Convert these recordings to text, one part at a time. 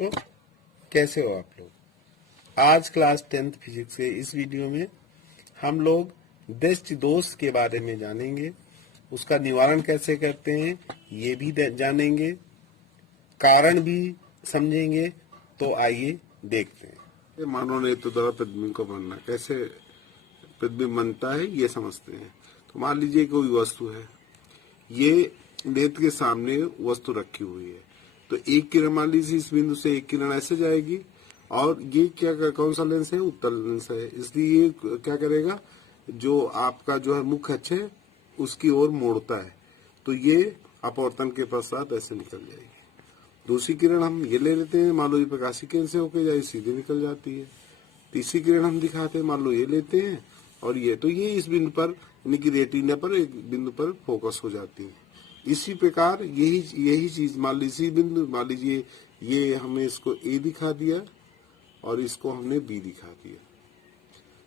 बच्चों, कैसे हो आप लोग। आज क्लास 10th फिजिक्स के इस वीडियो में हम लोग दृष्टि दोष के बारे में जानेंगे, उसका निवारण कैसे करते हैं ये भी जानेंगे, कारण भी समझेंगे। तो आइए देखते हैं। मानव नेत्र द्वारा प्रतिबिंब को बनना, कैसे प्रतिबिंब बनता है ये समझते हैं। तो मान लीजिए कोई वस्तु है, ये नेत्र के सामने वस्तु रखी हुई है, तो एक किरण मान लीजिए इस बिंदु से एक किरण ऐसे जाएगी और ये क्या कौन सा लेंस है, उत्तल लेंस है, इसलिए ये क्या करेगा, जो आपका जो है मुख्य अक्ष है उसकी ओर मोड़ता है, तो ये अपवर्तन के पश्चात ऐसे निकल जाएगी। दूसरी किरण हम ये ले लेते हैं, मान लो ये प्रकाशीय किरण से होकर जाए सीधे निकल जाती है। तीसरी किरण हम दिखाते हैं, मान लो ये लेते हैं और ये, तो ये इस बिंदु पर यानी कि रेटिना पर एक बिंदु पर फोकस हो जाती है। इसी प्रकार यही चीज मान लीजिए बिंदु, मान लीजिए ये हमने इसको ए दिखा दिया और इसको हमने बी दिखा दिया,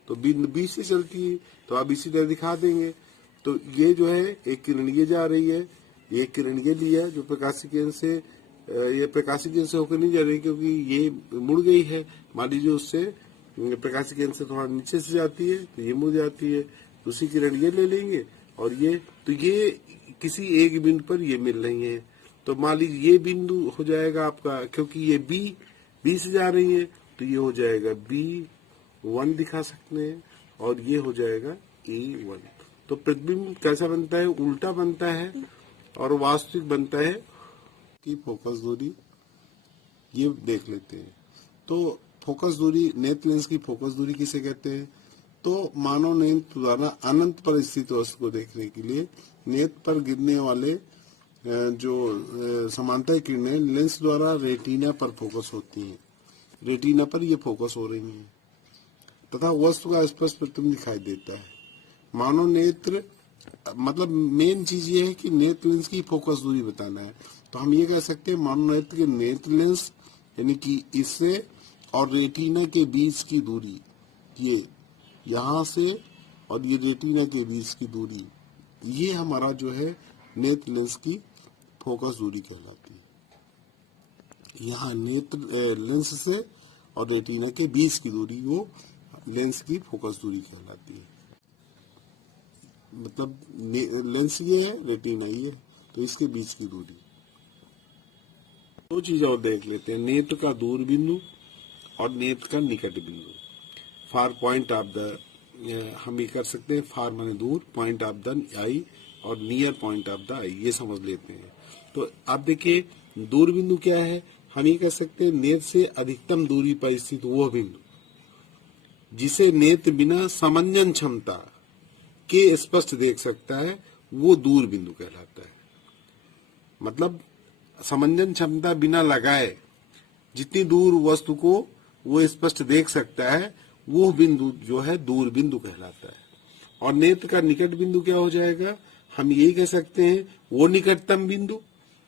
तो बिंदु बी से चलती है, तो आप इसी तरह दिखा देंगे। तो ये जो है एक किरण ये जा रही है, एक किरण ये लिया जो प्रकाशीय किरण से, ये प्रकाशीय किरण से होकर नहीं जा रही क्योंकि ये मुड़ गई है, मान लीजिए उससे प्रकाशीय किरण से थोड़ा नीचे से जाती है तो ये मुड़ जाती है। दूसरी किरण ये ले लेंगे और ये, तो ये किसी एक बिंदु पर ये मिल रही है, तो मान लीजिए ये बिंदु हो जाएगा आपका, क्योंकि ये बी से जा रही है तो ये हो जाएगा B1 दिखा सकते हैं और ये हो जाएगा A1। तो प्रतिबिंब कैसा बनता है, उल्टा बनता है और वास्तविक बनता है कि फोकस दूरी ये देख लेते हैं। तो फोकस दूरी, नेत्र लेंस की फोकस दूरी किसे कहते हैं, तो मानव नेत्र द्वारा अनंत पर स्थित वस्तु को देखने के लिए नेत्र पर गिरने वाले जो समांतर किरणें लेंस द्वारा रेटिना पर फोकस होती हैं, रेटिना पर ये फोकस हो रही हैं तथा वस्तु का स्पष्ट प्रतिबिंब दिखाई देता है। मानव नेत्र मतलब मेन चीज ये है कि नेत्र लेंस की फोकस दूरी बताना है, तो हम ये कह सकते हैं मानव नेत्र के नेत्र लेंस यानी कि इससे और रेटिना के बीच की दूरी, ये यहाँ से और ये रेटिना के बीच की दूरी, ये हमारा जो है नेत्र लेंस की फोकस दूरी कहलाती है। यहाँ नेत्र लेंस से और रेटिना के बीच की दूरी वो लेंस की फोकस दूरी कहलाती है। मतलब लेंस ये है, रेटिना ये, तो इसके बीच की दूरी। दो चीज और देख लेते हैं, नेत्र का दूर बिंदु और नेत्र का निकट बिंदु। फार पॉइंट ऑफ द, हम ये कर सकते हैं, फार माने दूर, पॉइंट ऑफ द आई और नियर पॉइंट ऑफ द आई, ये समझ लेते हैं। तो अब देखिए दूर बिंदु क्या है, हम ये कह सकते हैं नेत्र से अधिकतम दूरी पर स्थित वह बिंदु जिसे नेत्र बिना समंजन क्षमता के स्पष्ट देख सकता है, वो दूर बिंदु कहलाता है। मतलब समंजन क्षमता बिना लगाए जितनी दूर वस्तु को वो स्पष्ट देख सकता है, वो बिंदु जो है दूर बिंदु कहलाता है। और नेत्र का निकट बिंदु क्या हो जाएगा, हम यही कह सकते हैं वो निकटतम बिंदु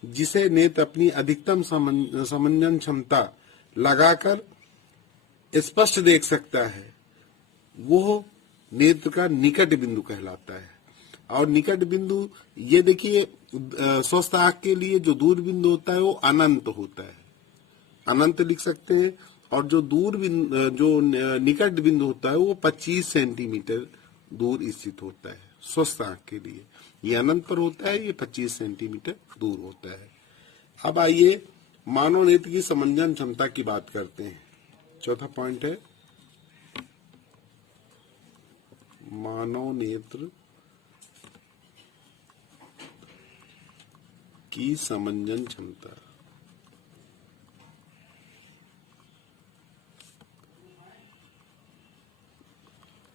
जिसे नेत्र अपनी अधिकतम समंजन क्षमता लगाकर स्पष्ट देख सकता है, वो नेत्र का निकट बिंदु कहलाता है। और निकट बिंदु ये देखिए, स्वस्थ आंख के लिए जो दूर बिंदु होता है वो अनंत होता है, अनंत लिख सकते हैं। और जो दूर बिंदु, जो निकट बिंदु होता है वो 25 सेंटीमीटर दूर स्थित होता है स्वस्थ आंख के लिए। ये अनंत पर होता है, ये 25 सेंटीमीटर दूर होता है। अब आइए मानव नेत्र की समंजन क्षमता की बात करते हैं। चौथा पॉइंट है मानव नेत्र की समंजन क्षमता।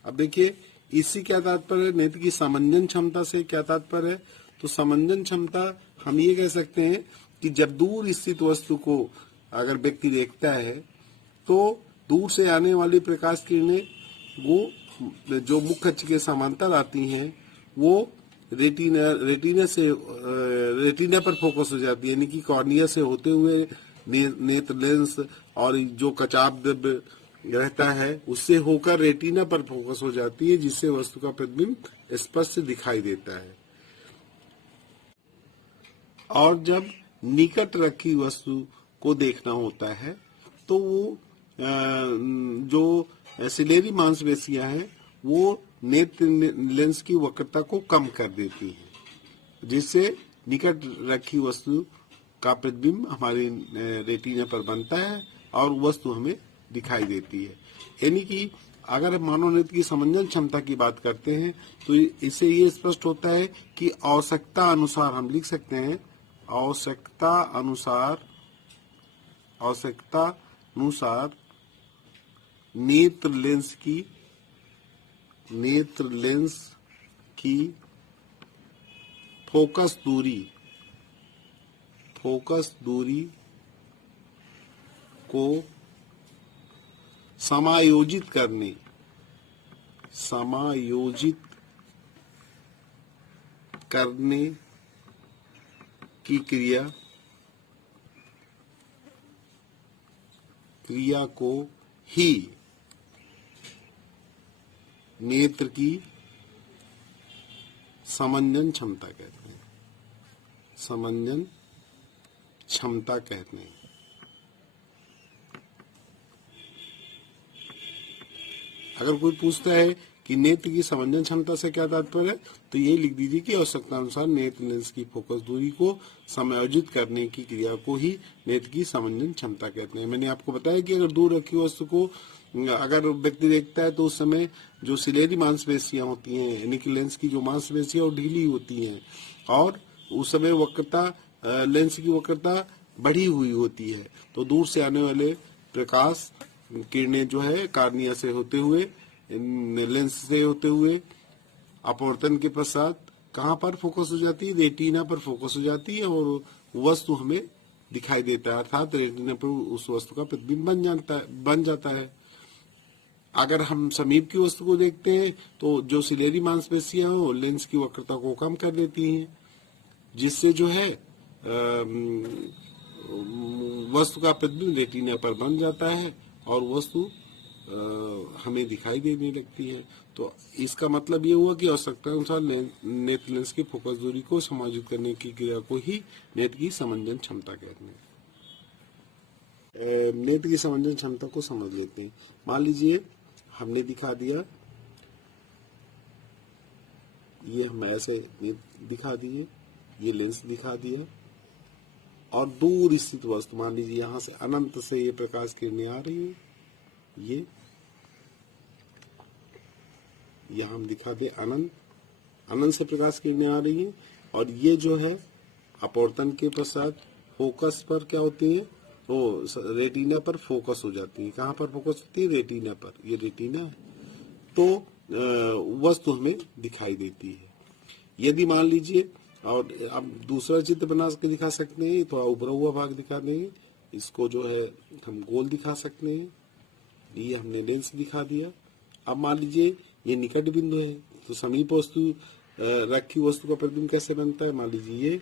अब देखिए इससे क्या तात्पर्य है, नेत्र की समंजन क्षमता से क्या तात्पर्य है, तो समंजन क्षमता हम ये कह सकते हैं कि जब दूर स्थित वस्तु को अगर व्यक्ति देखता है तो दूर से आने वाली प्रकाश किरणें वो जो मुख्य अक्ष के समांतर आती हैं वो रेटिना पर फोकस हो जाती है, यानी कि कॉर्निया से होते हुए नेत्र लेंस और जो कचाप द्रव्य रहता है उससे होकर रेटिना पर फोकस हो जाती है, जिससे वस्तु का प्रतिबिंब स्पष्ट दिखाई देता है। और जब निकट रखी वस्तु को देखना होता है तो वो जो सिलेरी मांसपेशियां हैं वो नेत्र लेंस की वक्रता को कम कर देती हैं, जिससे निकट रखी वस्तु का प्रतिबिंब हमारे रेटिना पर बनता है और वस्तु हमें दिखाई देती है। यानी कि अगर मानव नेत्र की समंजन क्षमता की बात करते हैं तो इससे ये स्पष्ट होता है कि आवश्यकता अनुसार हम लिख सकते हैं, आवश्यकता अनुसार नेत्र लेंस की फोकस दूरी को समायोजित करने की क्रिया को ही नेत्र की समंजन क्षमता कहते हैं। अगर कोई पूछता है कि नेत्र की समंजन क्षमता से क्या तात्पर्य है तो ये लिख दीजिए कि आवश्यकता अनुसार नेत्र लेंस की फोकस दूरी को समायोजित करने की क्रिया को ही नेत्र की समंजन क्षमता कहते हैं। मैंने आपको बताया कि अगर दूर रखी वस्तु को अगर व्यक्ति देखता है तो उस समय जो सिलेरी मांसपेशियां होती हैं यानी कि लेंस की जो मांसपेशियां वो ढीली होती हैं और उस समय वक्रता लेंस की वक्रता बढ़ी हुई होती है, तो दूर से आने वाले प्रकाश किरणें जो है कार्निया से होते हुए लेंस से होते हुए अपवर्तन के पश्चात कहाँ पर फोकस हो जाती है, रेटिना पर फोकस हो जाती है और वस्तु हमें दिखाई देता है, अर्थात रेटिना पर उस वस्तु का प्रतिबिंब बन जाता है। अगर हम समीप की वस्तु को देखते हैं तो जो सिलेरी मांसपेशियां हो लेंस की वक्रता को कम कर देती हैं, जिससे जो है वस्तु का प्रतिबिंब रेटिना पर बन जाता है और वस्तु हमें दिखाई देने लगती है। तो इसका मतलब ये हुआ कि आवश्यकता अनुसार नेत्र लेंस की फोकस दूरी को समायोजित करने की क्रिया को ही नेत्र की समंजन क्षमता कहते हैं। नेत्र की समंजन क्षमता को समझ लेते हैं। मान लीजिए हमने दिखा दिया, ये हम ऐसे दिखा दिए, ये लेंस दिखा दिया और दूर स्थित वस्तु मान लीजिए यहाँ से अनंत से ये प्रकाश किरणें आ रही है, ये यहाँ हम दिखा दे अनंत से प्रकाश किरणें आ रही हैं और ये जो है अपवर्तन के पश्चात फोकस पर क्या होती है, वो रेटिना पर फोकस हो जाती है। कहाँ पर फोकस होती है, रेटिना पर, ये रेटिना है तो वस्तु हमें दिखाई देती है। यदि मान लीजिए और अब दूसरा चित्र बना के दिखा सकते हैं, थोड़ा उभरा हुआ भाग दिखा देंगे, इसको जो है हम गोल दिखा सकते हैं, ये हमने लेंस दिखा दिया। अब मान लीजिए ये निकट बिंदु है तो समीप वस्तु रखी वस्तु का प्रतिबिंब कैसे बनता है, मान लीजिए ये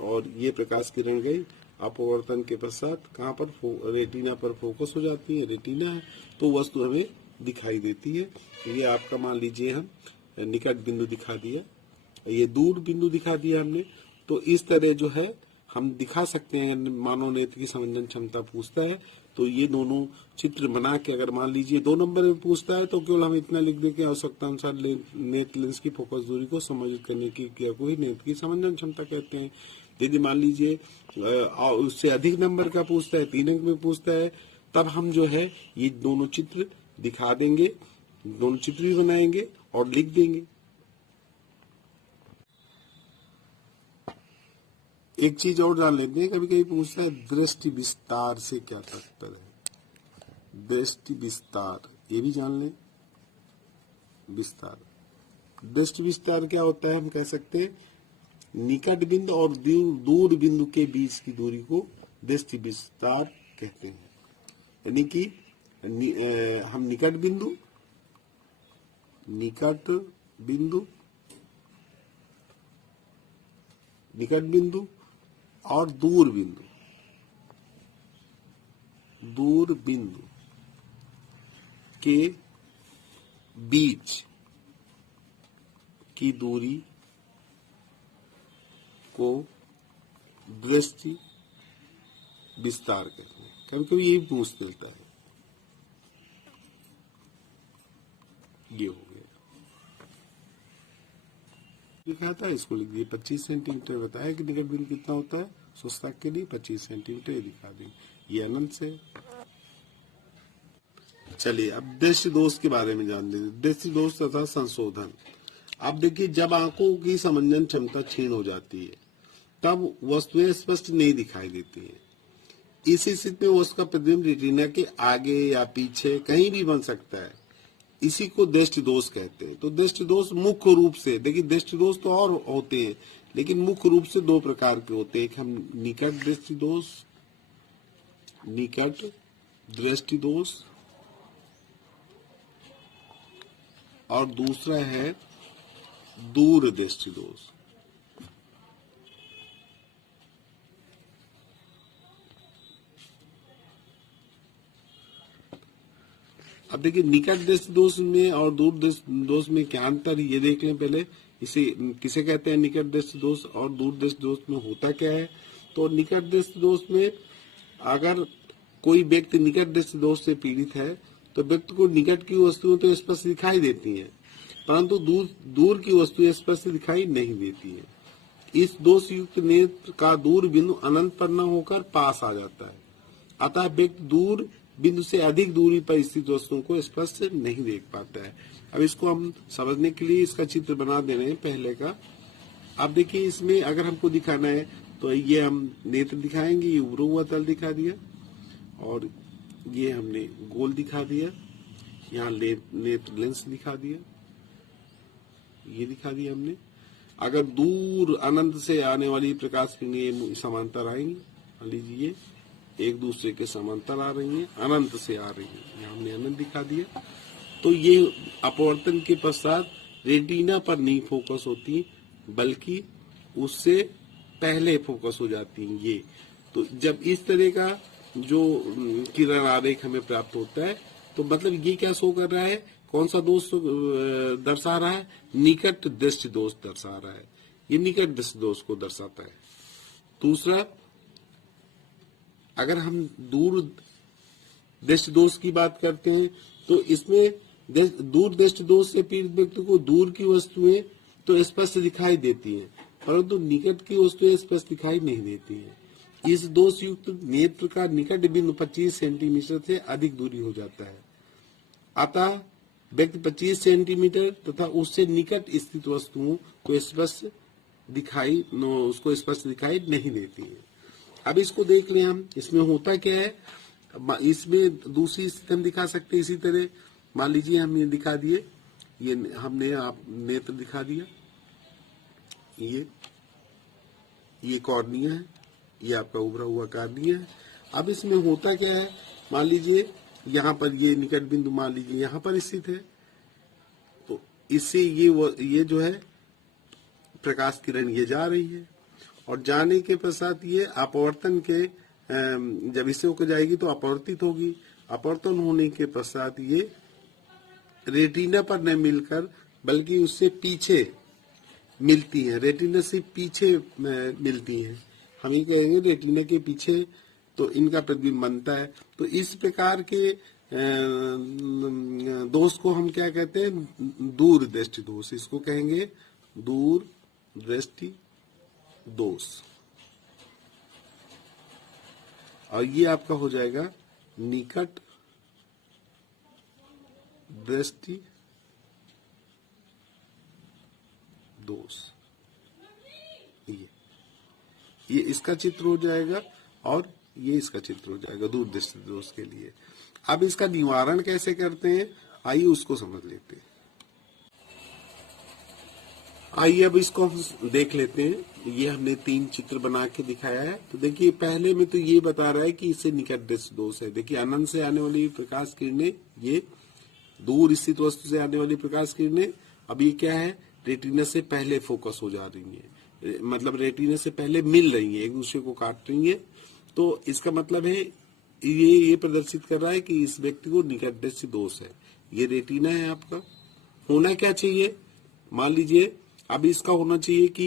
और ये प्रकाश किरण गई अपवर्तन के पश्चात कहाँ पर रेटिना पर फोकस हो जाती है, रेटिना है तो वस्तु हमें दिखाई देती है। ये आपका मान लीजिए हम निकट बिंदु दिखा दिया, ये दूर बिंदु दिखा दिया हमने। तो इस तरह जो है हम दिखा सकते हैं। मानव नेत्र की समंजन क्षमता पूछता है तो ये दोनों चित्र बना के अगर मान लीजिए 2 नंबर में पूछता है तो केवल हम इतना लिख दें कि आवश्यकता अनुसार नेत्र लेंस की फोकस दूरी को समायोजित करने की क्रिया को ही नेत्र की समंजन क्षमता कहते हैं। यदि मान लीजिए उससे अधिक नंबर का पूछता है, 3 अंक में पूछता है, तब हम जो है ये दोनों चित्र दिखा देंगे, दोनों चित्र भी बनाएंगे और लिख देंगे। एक चीज और जान लेते हैं, कभी कभी पूछता है दृष्टि विस्तार से क्या तात्पर्य है। दृष्टि विस्तार ये भी जान लें। विस्तार, दृष्टि विस्तार क्या होता है, हम कह सकते हैं निकट बिंदु और दूर बिंदु के बीच की दूरी को दृष्टि विस्तार कहते हैं। यानी कि हम निकट बिंदु और दूर बिंदु के बीच की दूरी को दृष्टि विस्तार करने, कभी कभी यही पूछ मिलता है। ये हो गया, लिखा था इसको लिख दिए 25 सेंटीमीटर। बताया कि निकट बिंदु कितना होता है, सुस्ताक के लिए 25 सेंटीमीटर, ये दिखा देंगे। ये अनंत से। चलिए अब दृष्टि दोष के बारे में जान लेते। दृष्टि दोष तथा संशोधन। अब देखिए, जब आंखों की समंजन क्षमता क्षीण हो जाती है तब वस्तुएं स्पष्ट नहीं दिखाई देती हैं। इस स्थिति में उसका प्रतिबिंब रेटिना के आगे या पीछे कहीं भी बन सकता है। इसी को दृष्टि दोष कहते हैं। तो दृष्टि दोष मुख्य रूप से, देखिए दृष्टि दोष तो और होते हैं, लेकिन मुख्य रूप से दो प्रकार के होते हैं। एक हम निकट दृष्टि दोष, निकट दृष्टि दोष, और दूसरा है दूर दृष्टि दोष। अब देखिए, निकट दृष्टि दोष में और दूर दृष्टि दोष में क्या अंतर, ये देख लें पहले। इसे किसे कहते हैं निकट दृष्टि दोष, और दूर दृष्टि दोष में होता क्या है। तो निकट दृष्टि दोष में अगर कोई व्यक्ति निकट दृष्टि दोष से पीड़ित है तो व्यक्ति को निकट की वस्तुएं तो स्पष्ट दिखाई देती हैं, परंतु दूर की वस्तुएं स्पष्ट दिखाई नहीं देती है। इस दोष युक्त नेत्र का दूर बिंदु अनंत पर न होकर पास आ जाता है, अतः व्यक्ति दूर बिंदु से अधिक दूरी पर स्थित वस्तुओं को स्पष्ट नहीं देख पाता है। अब इसको हम समझने के लिए इसका चित्र बना दे रहे हैं पहले का। अब देखिए, इसमें अगर हमको दिखाना है तो ये हम नेत्र दिखाएंगे। ये उभरा हुआ तल दिखा दिया और ये हमने गोल दिखा दिया। यहाँ नेत्र लेंस दिखा दिया, ये दिखा दिया हमने। अगर दूर अनंत से आने वाली प्रकाश किरणें समांतर आएंगी, मान लीजिए एक दूसरे के समांतर आ रही हैं, अनंत से आ रही हैं, यहाँ हमने अनंत दिखा दिया। तो ये अपवर्तन के पश्चात रेटिना पर नहीं फोकस होती, बल्कि उससे पहले फोकस हो जाती हैं ये। तो जब इस तरह का जो किरण आरेख हमें प्राप्त होता है, तो मतलब ये क्या शो कर रहा है, कौन सा दोष दर्शा रहा है, निकट दृष्टि दोष दर्शा रहा है। ये निकट दृष्टि दोष को दर्शाता है। दूसरा, अगर हम दूर दृष्टि दोष की बात करते हैं तो इसमें दूर दृष्टि दोष से पीड़ित व्यक्ति को दूर की वस्तुएं तो स्पष्ट दिखाई देती हैं, परंतु निकट की वस्तुएं स्पष्ट दिखाई नहीं देती हैं। इस दोष युक्त नेत्र का निकट बिंदु 25 सेंटीमीटर से अधिक दूरी हो जाता है, अतः व्यक्ति 25 सेंटीमीटर तथा उससे निकट स्थित वस्तुओं को स्पष्ट दिखाई नहीं देती है। अब इसको देख लें हम, इसमें होता क्या है। इसमें दूसरी स्थिति हम दिखा सकते हैं इसी तरह। मान लीजिए हम ये दिखा दिए, ये हमने आप नेत्र दिखा दिया, ये कॉर्निया है, ये आपका उभरा हुआ कॉर्निया है। अब इसमें होता क्या है, मान लीजिए यहाँ पर ये निकट बिंदु मान लीजिए यहाँ पर स्थित है, तो इससे ये जो है प्रकाश किरण ये जा रही है, और जाने के पश्चात ये अपवर्तन के जब इससे होकर जाएगी तो अपवर्तित होगी। अपवर्तन होने के पश्चात ये रेटिना पर न मिलकर बल्कि उससे पीछे मिलती हैं, रेटिना से पीछे मिलती हैं। हम ये कहेंगे रेटिना के पीछे तो इनका प्रतिबिंब बनता है। तो इस प्रकार के दोष को हम क्या कहते हैं, दूर दृष्टि दोष। इसको कहेंगे दूर दृष्टि दोष। और ये आपका हो जाएगा निकट दृष्टि दोष। ये इसका चित्र हो जाएगा और ये इसका चित्र हो जाएगा दूर दृष्टि दोष के लिए। अब इसका निवारण कैसे करते हैं, आइए उसको समझ लेते हैं। आइए अब इसको हम देख लेते हैं। ये हमने 3 चित्र बना के दिखाया है। तो देखिए, पहले में तो ये बता रहा है कि इससे निकट दृष्टि दोष है। देखिए, अनंत से आने वाली प्रकाश किरणें, ये दूर स्थित वस्तु से आने वाली प्रकाश किरणें, अब ये क्या है, रेटिना से पहले फोकस हो जा रही है, मतलब रेटिना से पहले मिल रही है, एक दूसरे को काट रही है। तो इसका मतलब है ये प्रदर्शित कर रहा है कि इस व्यक्ति को निकट दृष्टि दोष है। ये रेटिना है आपका। होना क्या चाहिए, मान लीजिए अब इसका होना चाहिए कि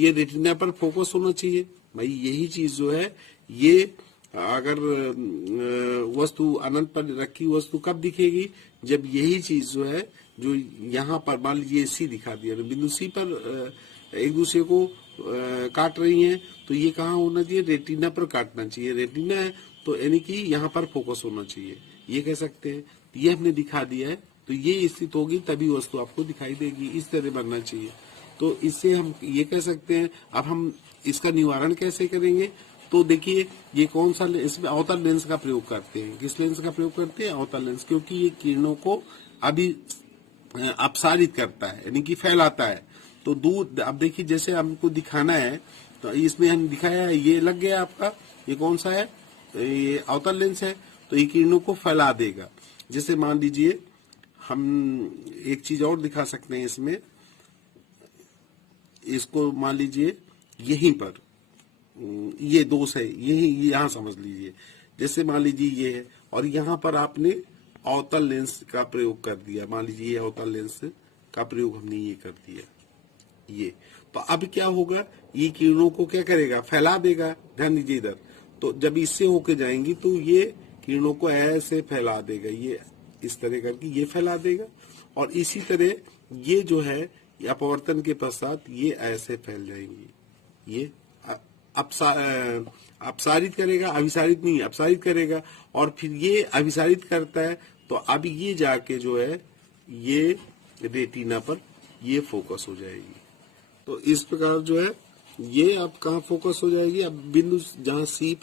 ये रेटिना पर फोकस होना चाहिए। भाई यही चीज जो है, ये अगर वस्तु अनंत पर रखी वस्तु कब दिखेगी, जब यही चीज जो है, जो यहाँ पर मान लीजिए सी दिखा दिया, तो बिंदु सी पर एक दूसरे को काट रही हैं, तो ये कहाँ होना चाहिए, रेटिना पर काटना चाहिए। रेटिना है तो यानी कि यहाँ पर फोकस होना चाहिए, ये कह सकते हैं। ये हमने दिखा दिया है, तो ये स्थित होगी तभी वस्तु आपको दिखाई देगी, इस तरह बनना चाहिए। तो इससे हम ये कह सकते हैं। अब हम इसका निवारण कैसे करेंगे, तो देखिए ये कौन सा, इसमें अवतल लेंस का प्रयोग करते हैं। किस लेंस का प्रयोग करते हैं, अवतल लेंस, क्योंकि ये किरणों को अभी अपसारित करता है, यानी कि फैलाता है। तो दूर, अब देखिए जैसे हमको दिखाना है, तो इसमें हम दिखाया है, ये लग गया आपका, ये कौन सा है, ये अवतल लेंस है, तो ये किरणों को फैला देगा। जैसे मान लीजिए हम एक चीज और दिखा सकते हैं इसमें, इसको मान लीजिए यहीं पर ये दोष है, यही यहाँ समझ लीजिए। जैसे मान लीजिए ये है, और यहाँ पर आपने अवतल लेंस का प्रयोग कर दिया, मान लीजिए ये अवतल लेंस का प्रयोग हमने ये कर दिया, ये तो अब क्या होगा, ये किरणों को क्या करेगा, फैला देगा। ध्यान दीजिए इधर, तो जब इससे होके जाएंगी तो ये किरणों को ऐसे फैला देगा, ये इस तरह करके ये फैला देगा। और इसी तरह ये जो है अपवर्तन के पश्चात ये ऐसे फैल जाएंगी, ये अपसारित करेगा, अभिसारित नहीं, अपसारित करेगा। और फिर ये अभिसारित करता है, तो अब ये जाके जो है ये रेटिना पर ये फोकस हो जाएगी। तो इस प्रकार जो है ये अब कहाँ फोकस हो जाएगी, अब बिंदु जहाँ सी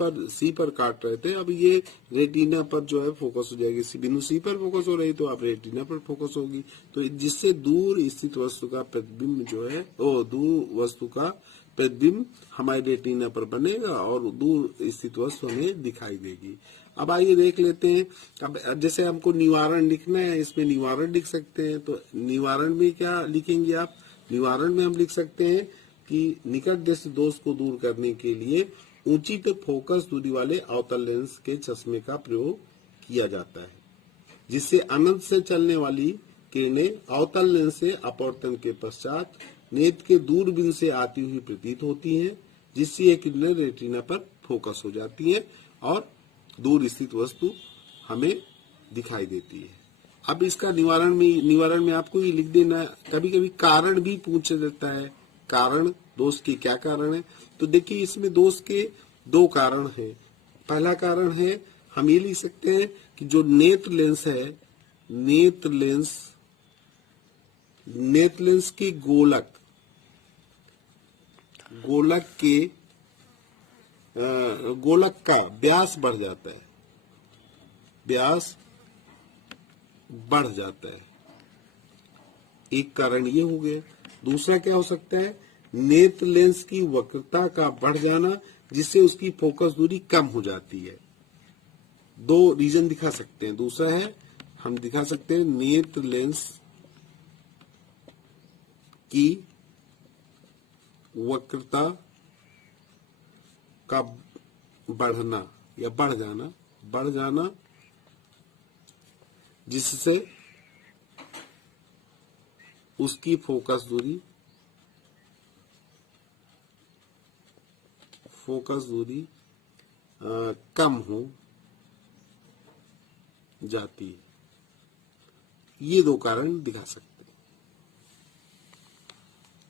पर काट रहे थे, अब ये रेटिना पर जो है फोकस हो जाएगी। बिंदु सी पर फोकस हो रही, तो अब रेटिना पर फोकस होगी। तो जिससे दूर स्थित वस्तु का प्रतिबिंब जो है, वो दूर वस्तु का प्रतिबिंब हमारे रेटिना पर बनेगा और दूर स्थित वस्तु हमें दिखाई देगी। अब आइए देख लेते हैं। अब जैसे हमको निवारण लिखना है, इसमें निवारण लिख सकते हैं। तो निवारण में क्या लिखेंगे आप, निवारण में हम लिख सकते हैं कि निकट दृष्टि दोष को दूर करने के लिए उचित फोकस दूरी वाले अवतल लेंस के चश्मे का प्रयोग किया जाता है, जिससे अनंत से चलने वाली किरणें अवतल लेंस से अपवर्तन के पश्चात नेत्र के दूरबीन से आती हुई प्रतीत होती हैं, जिससे ये किरणें रेटिना पर फोकस हो जाती हैं और दूर स्थित वस्तु हमें दिखाई देती है। अब इसका निवारण में आपको ये लिख देना, कभी कभी कारण भी पूछ देता है, कारण दोष के क्या कारण है। तो देखिए इसमें दोष के दो कारण हैं। पहला कारण है, हम ये लिख सकते हैं कि जो नेत्र लेंस है, नेत्र लेंस के गोलक का व्यास बढ़ जाता है, व्यास बढ़ जाता है। एक कारण ये हो गया। दूसरा क्या हो सकता है, नेत्र लेंस की वक्रता का बढ़ जाना, जिससे उसकी फोकस दूरी कम हो जाती है। दो रीजन दिखा सकते हैं। दूसरा है, हम दिखा सकते हैं नेत्र लेंस की वक्रता का बढ़ना या बढ़ जाना, जिससे उसकी फोकस दूरी कम हो जाती है। ये दो कारण दिखा सकते हैं।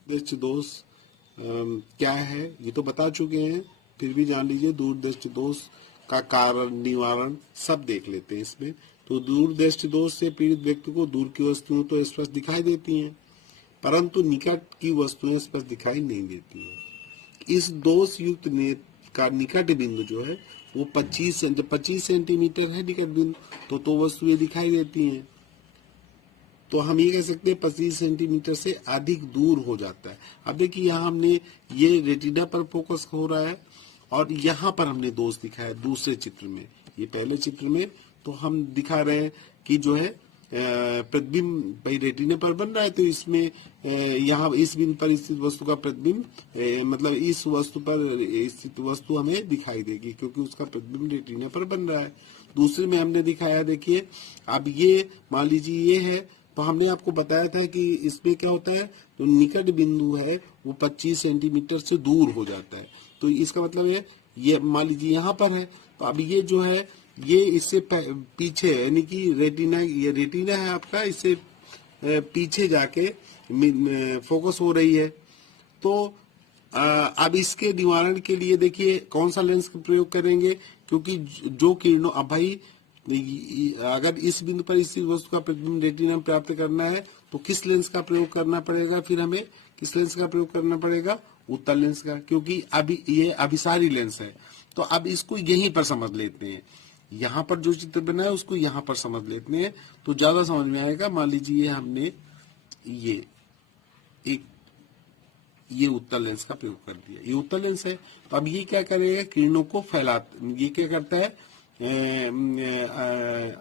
दृष्टि दोष क्या है ये तो बता चुके हैं, फिर भी जान लीजिए दूरदृष्टि दोष का कारण, निवारण सब देख लेते हैं इसमें। तो दूरदृष्टि दोष से पीड़ित व्यक्ति को दूर की वस्तुएं तो स्पष्ट दिखाई देती हैं, परंतु निकट की वस्तुएं स्पष्ट दिखाई नहीं देती हैं। इस दोष युक्त नेत्र का निकट बिंदु जो है वो 25 सेंटीमीटर है निकट बिंदु, तो वस्तुएं दिखाई देती हैं। तो हम ये कह सकते हैं 25 सेंटीमीटर से अधिक दूर हो जाता है। अब देखिए यहाँ हमने ये रेटिना पर फोकस हो रहा है और यहाँ पर हमने दोष दिखाया दूसरे चित्र में। ये पहले चित्र में तो हम दिखा रहे हैं कि जो है प्रतिबिंब भाई रेटिना पर बन रहा है, तो इसमें यहाँ इस बिंदु पर स्थित वस्तु का प्रतिबिंब मतलब इस वस्तु पर स्थित वस्तु हमें दिखाई देगी, क्योंकि उसका प्रतिबिंब रेटिना पर बन रहा है। दूसरे में हमने दिखाया, देखिए अब ये मान लीजिए ये है, तो हमने आपको बताया था कि इसमें क्या होता है, तो निकट बिंदु है वो 25 सेंटीमीटर से दूर हो जाता है। तो इसका मतलब है ये मान लीजिए यहाँ पर है, तो अब ये जो है ये इससे पीछे यानी कि रेटिना, ये रेटिना है आपका, इससे पीछे जाके फोकस हो रही है। तो अब इसके निवारण के लिए देखिए कौन सा लेंस का प्रयोग करेंगे, क्योंकि जो किरणों, अब भाई अगर इस बिंदु पर इसी वस्तु का प्रतिबिंब रेटिना में प्राप्त करना है तो किस लेंस का प्रयोग करना पड़ेगा, फिर हमें किस लेंस का प्रयोग करना पड़ेगा, उत्तल लेंस का, क्योंकि अभी ये अभिसारी लेंस है। तो अब इसको यहीं पर समझ लेते हैं, यहाँ पर जो चित्र बना है उसको यहाँ पर समझ लेते हैं तो ज्यादा समझ में आएगा। मान लीजिए हमने ये उत्तल लेंस का प्रयोग कर दिया, ये उत्तल लेंस है। तो अब ये क्या करेगा, किरणों को ये क्या करता है,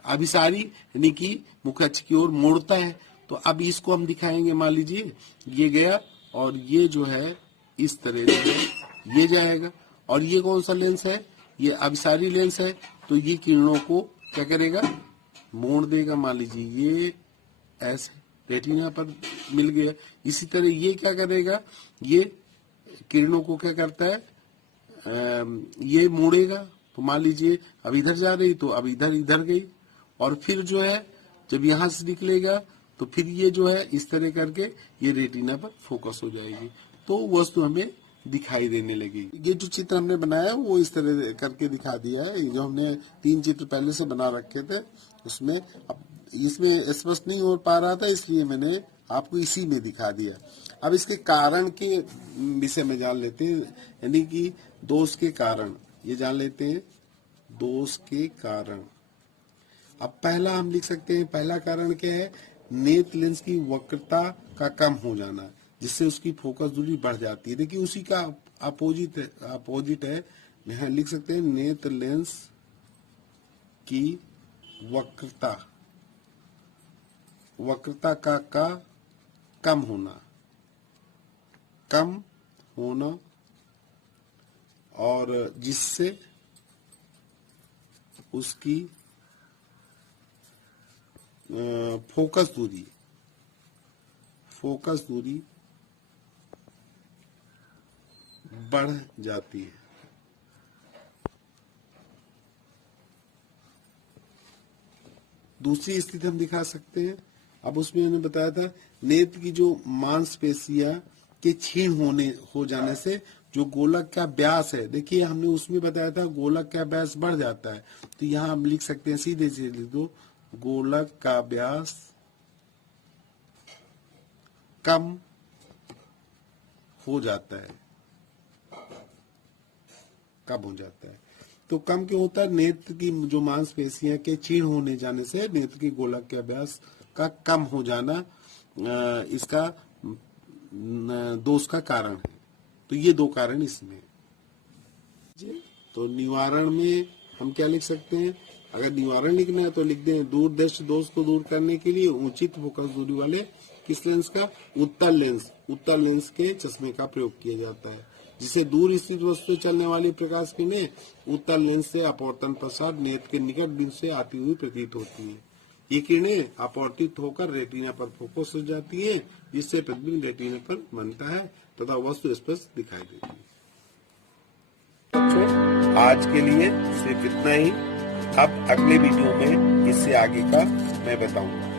अभिसारी यानी कि मुख्य अक्ष की ओर मोड़ता है। तो अब इसको हम दिखाएंगे, मान लीजिए ये गया और ये जो है इस तरह से ये जाएगा, और ये कौन सा लेंस है, ये अभिसारी लेंस है। तो ये किरणों को क्या करेगा, मोड़ देगा। मान लीजिए ये ऐसे रेटिना पर मिल गया। इसी तरह ये क्या करेगा, ये किरणों को क्या करता है, ये मोड़ेगा। तो मान लीजिए अब इधर जा रही तो अब इधर गई, और फिर जो है जब यहां से निकलेगा तो फिर ये जो है इस तरह करके ये रेटिना पर फोकस हो जाएगी, तो वस्तु हमें दिखाई देने लगेगी। ये जो चित्र हमने बनाया वो इस तरह करके दिखा दिया है। जो हमने 3 चित्र पहले से बना रखे थे उसमें अब इसमें स्पष्ट नहीं हो पा रहा था, इसलिए मैंने आपको इसी में दिखा दिया। अब इसके कारण के विषय में जान लेते हैं, यानी कि दोष के कारण ये जान लेते हैं, दोष के कारण। अब पहला हम लिख सकते हैं, पहला कारण क्या है, नेत्र लेंस की वक्रता का कम हो जाना, जिससे उसकी फोकस दूरी बढ़ जाती है। देखिए उसी का अपोजिट है, यहाँ लिख सकते हैं नेत्र लेंस की वक्रता का कम होना और जिससे उसकी फोकस दूरी बढ़ जाती है। दूसरी स्थिति हम दिखा सकते हैं। अब उसमें मैंने बताया था नेत्र की जो मांसपेशियां के क्षीण हो जाने से जो गोलक का व्यास है, देखिए हमने उसमें बताया था गोलक का व्यास बढ़ जाता है। तो यहाँ हम लिख सकते हैं, सीधे सीधे लिख दो, गोलक का व्यास कम हो जाता है। तो कम क्यों होता है, नेत्र की जो मांसपेशियां के क्षीण होने जाने से नेत्र की गोलक के व्यास का कम हो जाना इसका दोष का कारण है। तो ये 2 कारण इसमें। तो निवारण में हम क्या लिख सकते हैं, अगर निवारण लिखना है तो लिख दें, दूरदृष्टि दोष को दूर करने के लिए उचित फोकस दूरी वाले किस लेंस का, उत्तल लेंस के चश्मे का प्रयोग किया जाता है, जिसे दूर स्थित वस्तु से चलने वाली प्रकाश किरणें उत्तल लेंस से अपवर्तन पश्चात नेत्र के निकट बिंदु से आती हुई प्रतीत होती हैं। ये किरणें अपवर्तित होकर रेटिना पर फोकस हो जाती हैं, जिससे प्रतिबिंब रेटिना पर बनता है तथा वस्तु स्पष्ट दिखाई देती है। बच्चों आज के लिए सिर्फ इतना ही। अब अगले वीडियो में इससे आगे का मैं बताऊंगा।